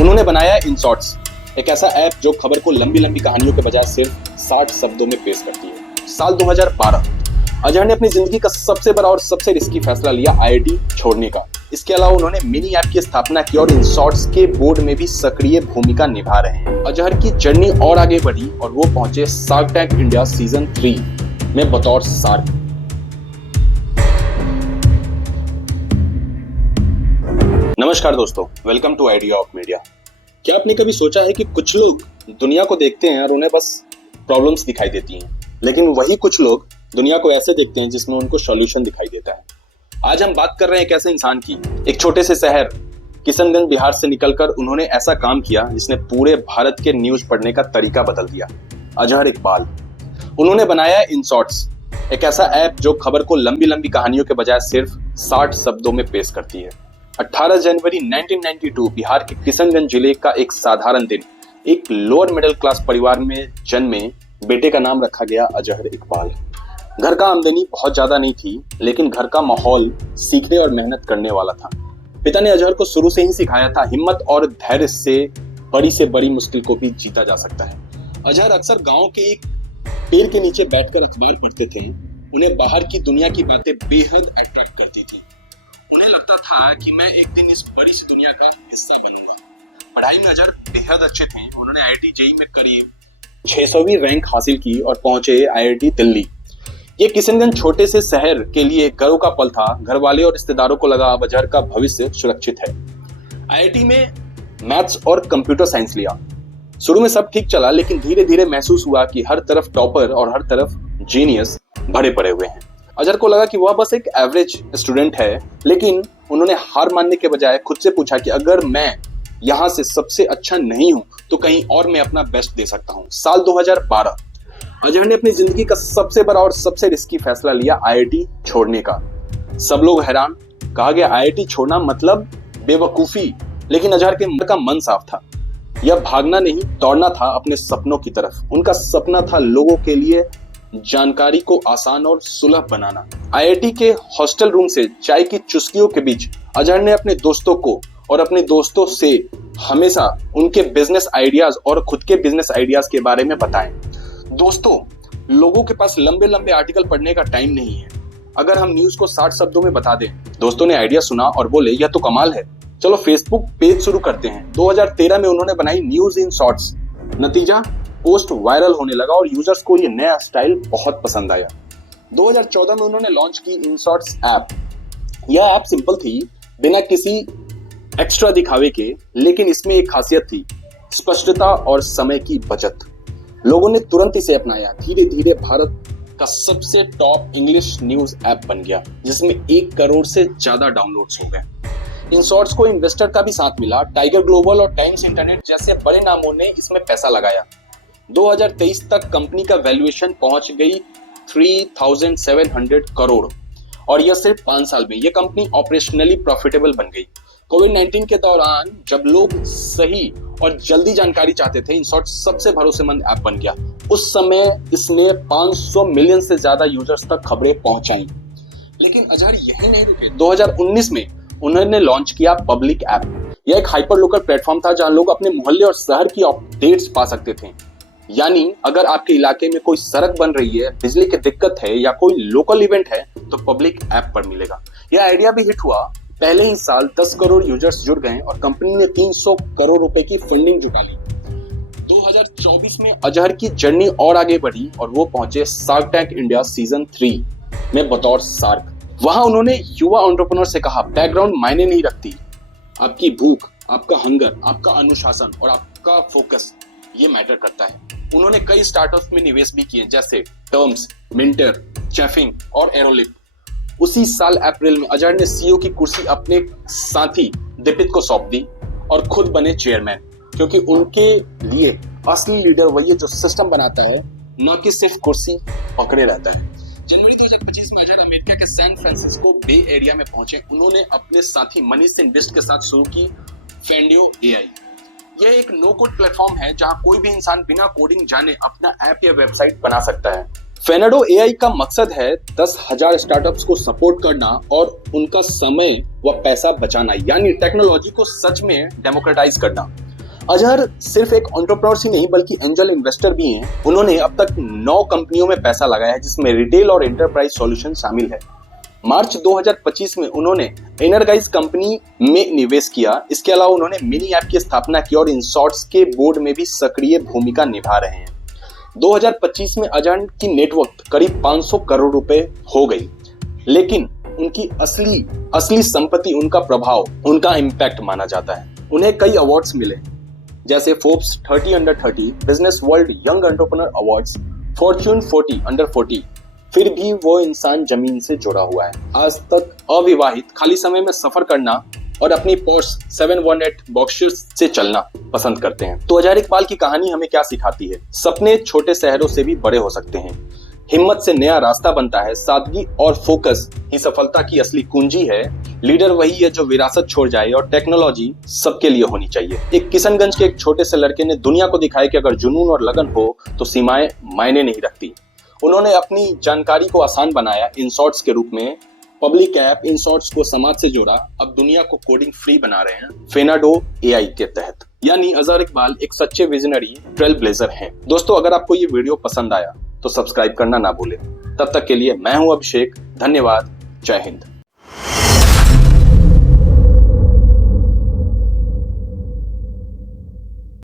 उन्होंने बनाया in shorts, एक ऐसा ऐप जो खबर को लंबी लंबी कहानियों के बजाय सिर्फ 60 शब्दों में पेश करती है। साल 2012 अजहर ने अपनी जिंदगी का सबसे बड़ा और सबसे रिस्की फैसला लिया, आईआईटी छोड़ने का। इसके अलावा उन्होंने मिनी ऐप की स्थापना की और इन शॉर्ट्स के बोर्ड में भी सक्रिय भूमिका निभा रहे हैं। अजहर की जर्नी और आगे बढ़ी और वो पहुंचे शार्क टैंक इंडिया सीजन 3 में बतौर शार्क। नमस्कार दोस्तों, welcome to idea of media. क्या आपने कभी सोचा है कि कुछ लोग दुनिया को देखते हैं और उन्हें बस प्रॉब्लम्स दिखाई देती हैं, लेकिन वही कुछ लोग दुनिया को ऐसे देखते हैं जिसमें उनको सॉल्यूशन दिखाई देता है। आज हम बात कर रहे हैं एक ऐसे इंसान की। एक छोटे से शहर किशनगंज बिहार से निकलकर उन्होंने ऐसा काम किया जिसने पूरे भारत के न्यूज पढ़ने का तरीका बदल दिया। अजहर इकबाल। उन्होंने बनाया इन शॉर्ट्स, एक ऐसा ऐप जो खबर को लंबी लंबी कहानियों के बजाय सिर्फ 60 शब्दों में पेश करती है। 18 जनवरी 1992 बिहार के किशनगंज जिले का एक साधारण दिन। एक लोअर मिडिल क्लास परिवार में जन्मे बेटे का नाम रखा गया अजहर इकबाल। घर का आमदनी बहुत ज्यादा नहीं थी, लेकिन घर का माहौल सीखने और मेहनत करने वाला था। पिता ने अजहर को शुरू से ही सिखाया था, हिम्मत और धैर्य से बड़ी मुश्किल को भी जीता जा सकता है। अजहर अक्सर गांव के एक पेड़ के नीचे बैठकर अखबार पढ़ते थे। उन्हें बाहर की दुनिया की बातें बेहद अट्रैक्ट करती थी। उन्हें लगता था कि मैं एक दिन इस बड़ी सी दुनिया का हिस्सा बनूंगा। पढ़ाई में अजहर बेहद अच्छे थे। उन्होंने आईआईटी जेईई में करीब 600वीं रैंक हासिल की और पहुंचे आईआईटी दिल्ली। ये किशनगंज छोटे से शहर के लिए गर्व का पल था। घर वाले और रिश्तेदारों को लगा अब अजहर का भविष्य सुरक्षित है। आईआईटी में मैथ्स और कंप्यूटर साइंस लिया। शुरू में सब ठीक चला, लेकिन धीरे धीरे महसूस हुआ कि हर तरफ टॉपर और हर तरफ जीनियस भरे पड़े हुए हैं। अजहर को लगा कि वह बस एक एवरेज स्टूडेंट है, लेकिन उन्होंने हार मानने के बजाय खुद से पूछा कि अगर मैं यहाँ से सबसे अच्छा नहीं हूँ तो कहीं और मैं अपना बेस्ट दे सकता हूँ। साल 2012 अजहर ने अपनी जिंदगी का सबसे बड़ा और सबसे रिस्की फैसला लिया, आईआईटी छोड़ने का। सब लोग हैरान। कहा गया आईआईटी छोड़ना मतलब बेवकूफी, लेकिन अजहर का मन साफ था। यह भागना नहीं, दौड़ना था अपने सपनों की तरफ। उनका सपना था लोगों के लिए जानकारी को आसान और सुलभ बनाना। आईआईटी के हॉस्टल रूम से चाय की चुस्कियों के बीच अजहर ने अपने दोस्तों को और अपने दोस्तों से हमेशा उनके बिजनेस आइडियाज और खुद के बिजनेस आइडियाज के बारे में बताएं। दोस्तों, लोगों के पास लंबे लंबे आर्टिकल पढ़ने का टाइम नहीं है। अगर हम न्यूज को 60 शब्दों में बता दें। दोस्तों ने आइडिया सुना और बोले यह तो कमाल है, चलो फेसबुक पेज शुरू करते हैं। 2013 में उन्होंने बनाई न्यूज इन शॉर्ट्स। नतीजा, पोस्ट वायरल होने लगा और यूजर्स को ये नया स्टाइल बहुत पसंद आया। 2014 में उन्होंने लॉन्च की इन शॉर्ट्स ऐप। यह ऐप सिंपल थी, बिना किसी एक्स्ट्रा दिखावे के, लेकिन इसमें एक खासियत थी, स्पष्टता और समय की बचत। लोगों ने तुरंत इसे अपनाया। धीरे धीरे भारत का सबसे टॉप इंग्लिश न्यूज ऐप बन गया, जिसमें 1 करोड़ से ज्यादा डाउनलोड्स हो गए। इन शॉर्ट्स को इन्वेस्टर का भी साथ मिला। टाइगर ग्लोबल और टाइम्स इंटरनेट जैसे बड़े नामों ने इसमें पैसा लगाया। 2023 तक कंपनी का वैल्यूएशन पहुंच गई 3700 करोड़ और यह सिर्फ 5 साल में यह कंपनी ऑपरेशनली प्रॉफिटेबल बन गई। कोविड-19 के दौरान जब लोग सही और जल्दी जानकारी चाहते थे, इनशॉर्ट सबसे भरोसेमंद ऐप बन गया। उस समय इसने 500 मिलियन से ज्यादा यूजर्स तक खबरें पहुंचाई। लेकिन अजहर यही नहीं रुके। 2019 में उन्होंने लॉन्च किया पब्लिक ऐप। यह एक हाइपर लोकल प्लेटफॉर्म था जहां लोग अपने मोहल्ले और शहर की अपडेट्स पा सकते थे। यानी अगर आपके इलाके में कोई सड़क बन रही है, बिजली की दिक्कत है या कोई लोकल इवेंट है तो पब्लिक ऐप पर मिलेगा। यह आइडिया भी हिट हुआ। पहले ही साल 10 करोड़ यूजर्स जुड़ गए और कंपनी ने 300 करोड़ रुपए की फंडिंग जुटा ली। 2024 में अजहर की जर्नी और आगे बढ़ी और वो पहुंचे शार्क टैंक इंडिया सीजन 3 में बतौर शार्क। वहां उन्होंने युवा एंटरप्रेन्योर से कहा, बैकग्राउंड मायने नहीं रखती, आपकी भूख, आपका हंगर, आपका अनुशासन और आपका फोकस ये मैटर करता है। उन्होंने कई स्टार्टअप्स में निवेश भी किए, जैसे टर्म्स, मिंटर, चेफिंग और एरोलिफ्ट। उसी साल अप्रैल में अजहर ने सीईओ की कुर्सी अपने साथी दीपित को सौंप दी और खुद बने चेयरमैन, क्योंकि उनके लिए असली लीडर वही है जो सिस्टम बनाता है, न कि सिर्फ कुर्सी पकड़े रहता है। जनवरी 2025 में अजहर अमेरिका के सैन फ्रांसिस्को बे एरिया में पहुंचे। उन्होंने अपने साथी मनीष सिंबिस्ट के साथ शुरू की फेंडियो एआई। यह एक नो कोड प्लेटफॉर्म है जहां कोई भी इंसान बिना कोडिंग जाने अपना ऐप या वेबसाइट बना सकता है। फेनाडो एआई का मकसद है 10,000 स्टार्टअप्स को सपोर्ट करना और उनका समय व पैसा बचाना, यानी टेक्नोलॉजी को सच में डेमोक्रेटाइज करना। अजहर सिर्फ एक एंटरप्रेन्योर ही नहीं बल्कि एंजल इन्वेस्टर भी हैं। उन्होंने अब तक 9 कंपनियों में पैसा लगाया है, जिसमें रिटेल और एंटरप्राइज सॉल्यूशन शामिल है। मार्च 2025 में उन्होंने एनर्गाइज कंपनी में निवेश किया। इसके अलावा उन्होंने मिनी ऐप की स्थापना की और इनसॉर्ट्स के बोर्ड में भी सक्रिय भूमिका निभा रहे हैं। 2025 में अजहर की नेटवर्थ करीब 500 करोड़ रुपए हो गई, लेकिन उनकी असली संपत्ति उनका प्रभाव, उनका इम्पैक्ट माना जाता है। उन्हें कई अवार्ड्स मिले, जैसे Forbes 30 under 30, business world young entrepreneur awards, Fortune 40 under 40। फिर भी वो इंसान जमीन से जुड़ा हुआ है। आज तक अविवाहित, खाली समय में सफर करना और अपनी पोर्श 718 बॉक्सेस से चलना पसंद करते हैं। तो अजहर इकबाल की कहानी हमें क्या सिखाती है? सपने छोटे शहरों से भी बड़े हो सकते हैं। हिम्मत से नया रास्ता बनता है। सादगी और फोकस ही सफलता की असली कुंजी है। लीडर वही है जो विरासत छोड़ जाए, और टेक्नोलॉजी सबके लिए होनी चाहिए। एक किशनगंज के एक छोटे से लड़के ने दुनिया को दिखाया कि अगर जुनून और लगन हो तो सीमाएं मायने नहीं रखती। उन्होंने अपनी जानकारी को आसान बनाया, इनसॉर्ट्स के रूप में पब्लिक ऐप इनसॉर्ट्स को समाज से जोड़ा। अब दुनिया को कोडिंग फ्री बना रहे हैं फेनाडो एआई के तहत। यानी अजहर इकबाल एक सच्चे विजनरी ट्रेल ब्लेजर हैं। दोस्तों, अगर आपको ये वीडियो पसंद आया तो सब्सक्राइब करना ना भूलें। तब तक के लिए मैं हूं अभिषेक। धन्यवाद। जय हिंद।